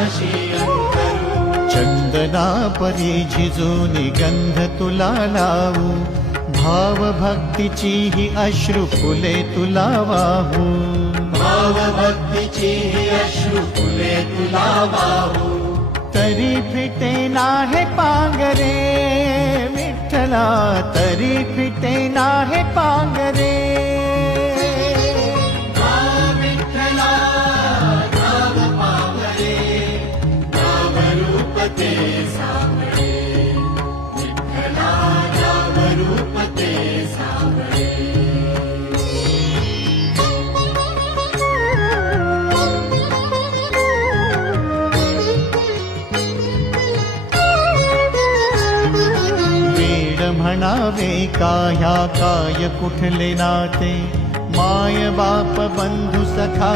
अंतरू चंदना परी झिजून गंध तुला लावू भाव भक्तीची ही अश्रू फुले तुला वाहू. भाव भक्तीची ही अश्रू फुले तुला वाहू. तरी फिटे नाहे पांगरे विठ्ठला तरी म्हणावे का ह्या काय कुठले नाते? माय बाप बंधू सखा